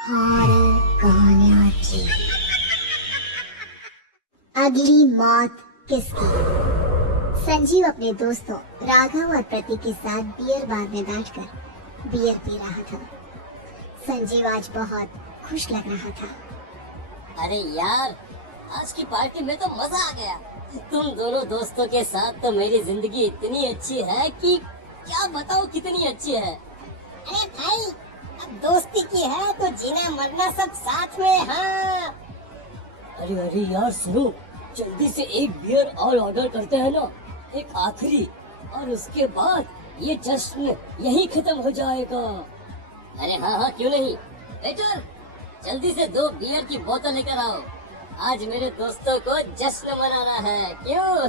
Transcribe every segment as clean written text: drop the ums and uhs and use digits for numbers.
Horror कहानियों की अगली मौत किसकी। संजीव अपने दोस्तों राघव और प्रतीक के साथ बियर बार में बैठकर बियर पी रहा था। संजीव आज बहुत खुश लग रहा था। अरे यार, आज की पार्टी में तो मजा आ गया। तुम दोनों दोस्तों के साथ तो मेरी जिंदगी इतनी अच्छी है कि क्या बताओ कितनी अच्छी है। अरे भाई, अब दोस्ती की है तो जीना मरना सब साथ में। हाँ अरे अरे यार सुनो, जल्दी से एक बियर और ऑर्डर करते हैं ना, एक आखिरी, और उसके बाद ये जश्न यही खत्म हो जाएगा। अरे हाँ हाँ, क्यों नहीं। वेटर, जल्दी से 2 बियर की बोतल लेकर आओ। आज मेरे दोस्तों को जश्न मनाना है, क्यों?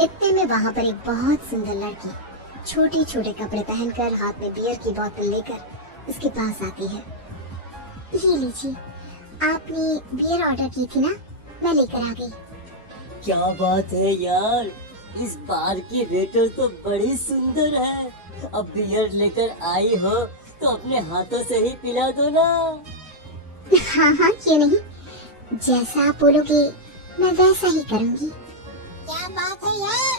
इतने में वहाँ पर एक बहुत सुंदर लड़की छोटे छोटे कपड़े पहनकर हाथ में बियर की बोतल लेकर उसके पास आती है। ये लीजिए, आपने बियर ऑर्डर की थी ना, मैं लेकर आ गई। क्या बात है यार, इस बार की वेटर तो बड़ी सुंदर है। अब बियर लेकर आई हो तो अपने हाथों से ही पिला दो ना। हाँ हाँ, क्यों नहीं, जैसा आप बोलोगे मैं वैसा ही करूँगी। क्या बात है यार,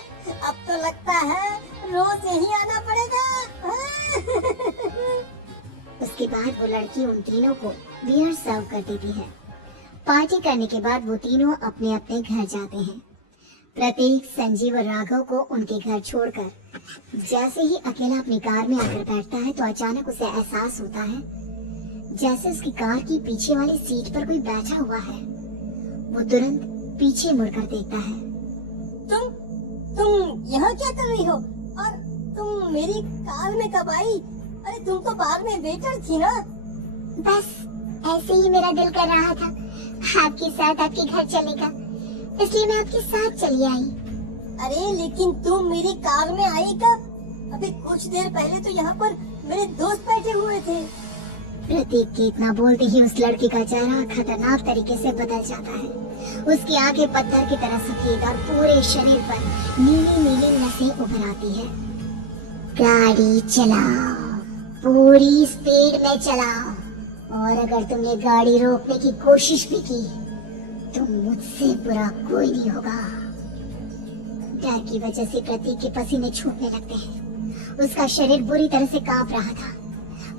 अब तो लगता है रोज यही आना पड़ेगा। उसके बाद वो लड़की उन तीनों को बियर सर्व कर देती है। पार्टी करने के बाद वो तीनों अपने अपने घर जाते हैं। प्रतीक, संजीव और राघव को उनके घर छोड़कर जैसे ही अकेला अपनी कार में आकर बैठता है तो अचानक उसे एहसास होता है जैसे उसकी कार की पीछे वाली सीट पर कोई बैठा हुआ है। वो तुरंत पीछे मुड़कर देखता है। तुम यहाँ क्या कर रही हो? और तुम मेरी कार में कब आई? अरे तुम तो बाहर में वेटर थी ना। बस ऐसे ही मेरा दिल कर रहा था आपके साथ आपके घर चलने का, इसलिए मैं आपके साथ चली आई। अरे लेकिन तुम मेरी कार में आई कब? अभी कुछ देर पहले तो यहाँ पर मेरे दोस्त बैठे हुए थे। प्रतीक के इतना बोलते ही उस लड़की का चेहरा खतरनाक तरीके से बदल जाता है। उसकी आंखें पत्थर की तरह सफेद और पूरे शरीर पर नीली नीली नसें उभर आती है। गाड़ी चलाओ, पूरी स्पीड में चलाओ, और अगर तुमने गाड़ी रोकने की कोशिश भी की तो मुझसे बुरा कोई नहीं होगा। डर की वजह से प्रतीक के पसीने छूटने लगते हैं। उसका शरीर बुरी तरह से कांप रहा था।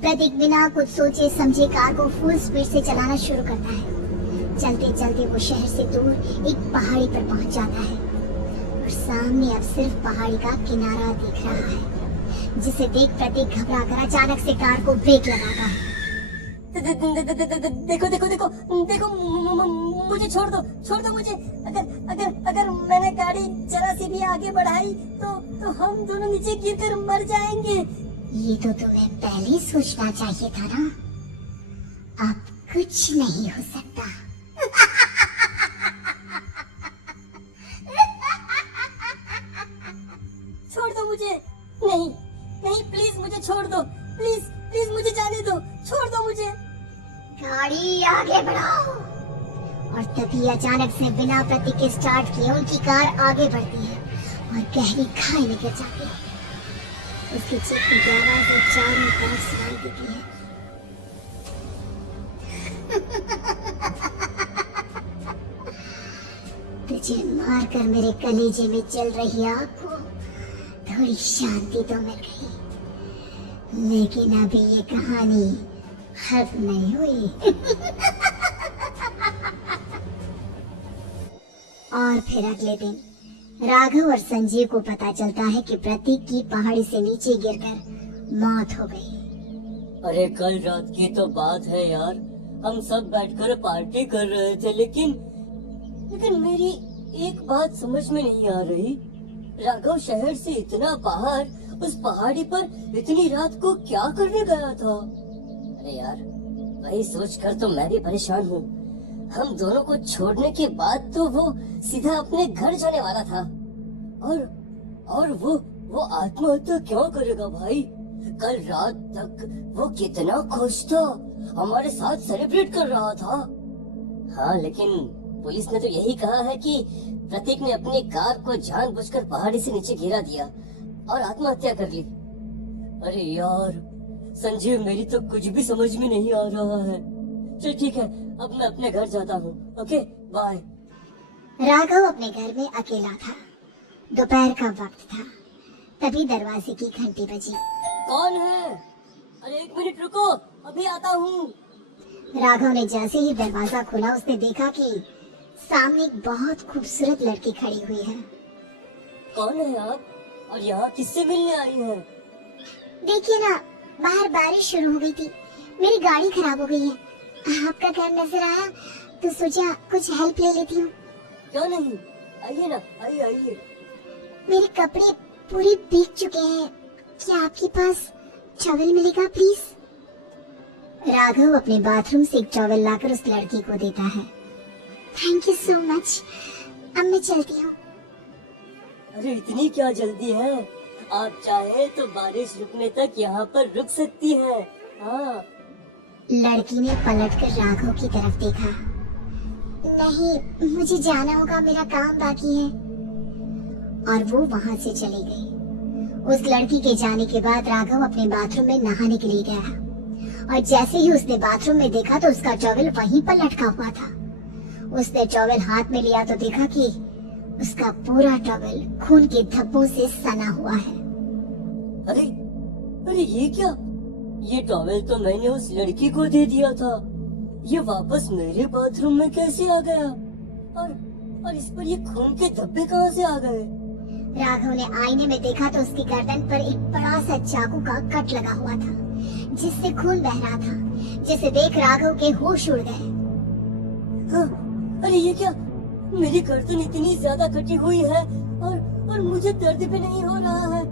प्रतीक बिना कुछ सोचे समझे कार को फुल स्पीड से चलाना शुरू करता है। चलते चलते वो शहर से दूर एक पहाड़ी पर पहुंच जाता है और सामने अब सिर्फ पहाड़ी का किनारा दिख रहा है, जिसे देख प्रतीक घबरा कर अचानक से कार को ब्रेक लगाता है। देखो देखो देखो देखो, मुझे छोड़ दो मुझे। अगर अगर अगर मैंने गाड़ी जरा सी भी आगे बढ़ाई तो हम दोनों नीचे गिरकर मर जाएंगे। ये तो तुम्हें पहले ही सोचना चाहिए था ना। अब कुछ नहीं हो सकता। छोड़ दो मुझे। नहीं नहीं, प्लीज मुझे छोड़ दो। प्लीज प्लीज मुझे जाने दो, छोड़ दो मुझे। गाड़ी आगे बढ़ाओ। और तभी अचानक से बिना प्रतीक के स्टार्ट किए उनकी कार आगे बढ़ती है और गहरी खाई में गिर जाती है। उसकी चीखने की आवाज चारों तरफ सुनाई देती है। तुझे मारकर मेरे कलेजे में चल रही आग को थोड़ी शांति तो मिल गई, लेकिन अभी ये कहानी खत्म नहीं हुई। और फिर अगले दिन राघव और संजीव को पता चलता है कि प्रतीक की पहाड़ी से नीचे गिरकर मौत हो गई। अरे कल रात की तो बात है यार, हम सब बैठकर पार्टी कर रहे थे, लेकिन मेरी एक बात समझ में नहीं आ रही। राघव शहर से इतना बाहर उस पहाड़ी पर इतनी रात को क्या करने गया था? अरे यार, वही सोचकर तो मैं भी परेशान हूँ। हम दोनों को छोड़ने के बाद तो वो सीधा अपने घर जाने वाला था, और वो आत्महत्या क्यों करेगा भाई? कल रात तक वो कितना खुश था, हमारे साथ सेलिब्रेट कर रहा था। हाँ, लेकिन पुलिस ने तो यही कहा है कि प्रतीक ने अपनी कार को जानबूझकर पहाड़ी से नीचे गिरा दिया और आत्महत्या कर ली। अरे यार, संजीव, मेरी तो कुछ भी समझ में नहीं आ रहा है। चल ठीक है, अब मैं अपने घर जाता हूँ। Okay, bye. राघव अपने घर में अकेला था। दोपहर का वक्त था। तभी दरवाजे की घंटी बजी। कौन है? अरे 1 मिनट रुको, अभी आता हूँ। राघव ने जैसे ही दरवाजा खोला, उसने देखा कि सामने एक बहुत खूबसूरत लड़की खड़ी हुई है। कौन है आप और यहाँ किससे मिलने आई हैं? देखिए ना, बाहर बारिश शुरू हो गई थी, मेरी गाड़ी खराब हो गई है। आपका घर नजर आया तो सोचा कुछ हेल्प ले लेती हूँ। क्यों नहीं, आइए ना, आइए आइए। मेरे कपड़े पूरे भीग चुके हैं, क्या आपके पास टॉवल मिलेगा प्लीज? राघव अपने बाथरूम से एक टॉवल लाकर उस लड़की को देता है। थैंक यू सो मच, अब मैं चलती हूँ। अरे इतनी क्या जल्दी है? आप चाहे तो बारिश रुकने तक यहाँ पर रुक सकती है। हाँ। लड़की ने पलटकर राघव की तरफ देखा। नहीं, मुझे जाना होगा, मेरा काम बाकी है। और वो वहाँ से चली गई। उस लड़की के जाने के बाद राघव अपने बाथरूम में नहाने के लिए गया, और जैसे ही उसने बाथरूम में देखा तो उसका टॉवल वहीं पर लटका हुआ था। उसने टॉवल हाथ में लिया तो देखा कि उसका पूरा टॉवल खून के धब्बों से सना हुआ है। अरे अरे ये क्या? ये टॉवल तो मैंने उस लड़की को दे दिया था। ये वापस मेरे बाथरूम में कैसे आ गया? और इस पर ये खून के धब्बे कहाँ से आ गए? राघव ने आईने में देखा तो उसकी गर्दन पर एक बड़ा सा चाकू का कट लगा हुआ था, जिससे खून बह रहा था, जिसे देख राघव के होश उड़ गए। हाँ, अरे ये क्या? मेरी गर्दन इतनी ज्यादा कटी हुई है और मुझे दर्द भी नहीं हो रहा है।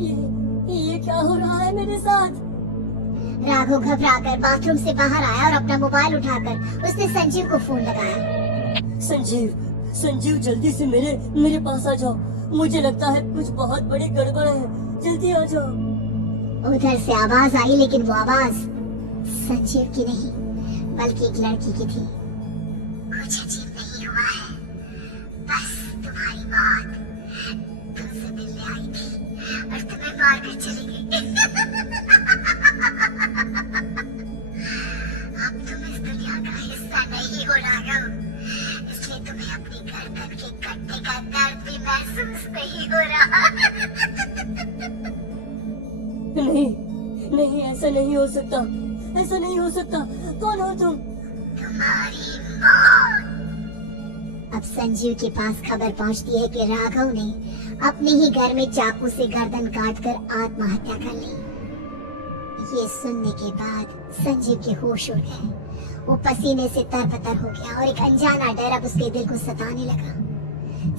ये क्या हो रहा है मेरे साथ? राघव घबराकर बाथरूम से बाहर आया और अपना मोबाइल उठाकर उसने संजीव को फोन लगाया। संजीव जल्दी से मेरे पास आ जाओ। मुझे लगता है कुछ बहुत बड़ी गड़बड़ है, जल्दी आ जाओ। उधर से आवाज आई, लेकिन वो आवाज संजीव की नहीं बल्कि एक लड़की की थी। कुछ अजीब नहीं हुआ है, बस तुम्हारी मौत तुमसे मिलने आई थी और तुम्हें मार कर चली गई। अब तुम इस दुनिया का हिस्सा नहीं हो राघव, इसलिए तुम्हें अपनी गर्दन के कटने का दर्द भी महसूस नहीं हो रहा। नहीं, ऐसा नहीं हो सकता, ऐसा नहीं हो सकता। कौन हो तुम? तुम्हारी मौत। अब संजीव के पास खबर पहुंचती है कि राघव ने अपने ही घर में चाकू से गर्दन काटकर आत्महत्या कर ली। ये सुनने के बाद संजीव के होश उड़ गए। वो पसीने से तरबतर हो गया और एक अनजाना डर अब उसके दिल को सताने लगा।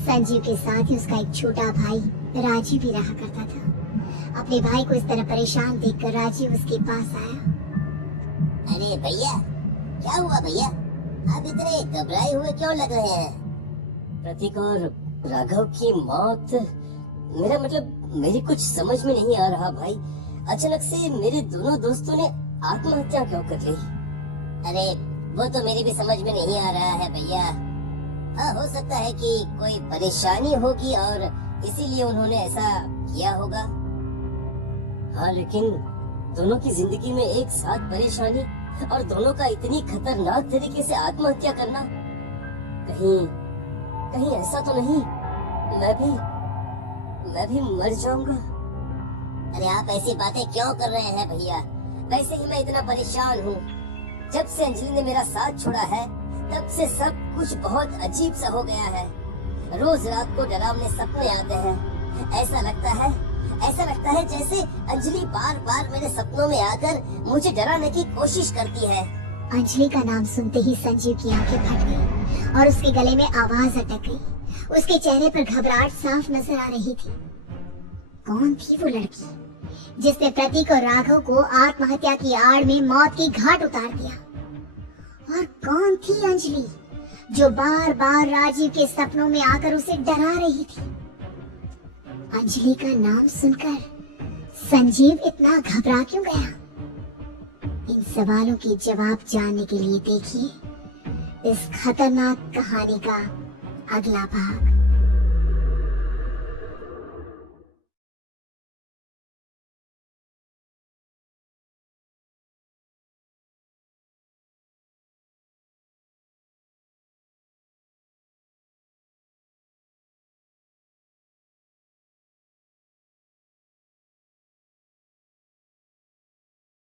संजीव के साथ ही उसका एक छोटा भाई राजीव भी रहा करता था। अपने भाई को इस तरह परेशान देखकर राजीव उसके पास आया। अरे भैया, क्या हुआ भैया? आप इतने घबराए हुए क्यों लग रहे हैं? प्रतीक और राघव की मौत, मेरा मतलब मेरी कुछ समझ में नहीं आ रहा भाई। अचानक से मेरे दोनों दोस्तों ने आत्महत्या क्यों कर ली? अरे वो तो मेरी भी समझ में नहीं आ रहा है भैया। हाँ, हो सकता है कि कोई परेशानी होगी और इसीलिए उन्होंने ऐसा किया होगा। हाँ, लेकिन दोनों की जिंदगी में एक साथ परेशानी और दोनों का इतनी खतरनाक तरीके से आत्महत्या करना, कहीं ऐसा तो नहीं मैं भी मर जाऊंगा? अरे आप ऐसी बातें क्यों कर रहे हैं भैया? वैसे ही मैं इतना परेशान हूँ। जब से अंजलि ने मेरा साथ छोड़ा है तब से सब कुछ बहुत अजीब सा हो गया है। रोज रात को डरावने सपने आते हैं। ऐसा लगता है जैसे अंजलि बार बार मेरे सपनों में आकर मुझे डराने की कोशिश करती है। अंजलि का नाम सुनते ही संजीव की आंखें फट गईं और उसके गले में आवाज अटक गई। उसके चेहरे पर घबराहट साफ नजर आ रही थी। कौन थी वो लड़की जिसने प्रतीक और राघव को आत्महत्या की आड़ में मौत की घाट उतार दिया? और कौन थी अंजलि जो बार बार राजीव के सपनों में आकर उसे डरा रही थी? अंजलि का नाम सुनकर संजीव इतना घबरा क्यों गया? इन सवालों के जवाब जानने के लिए देखिए इस खतरनाक कहानी का अगला भाग।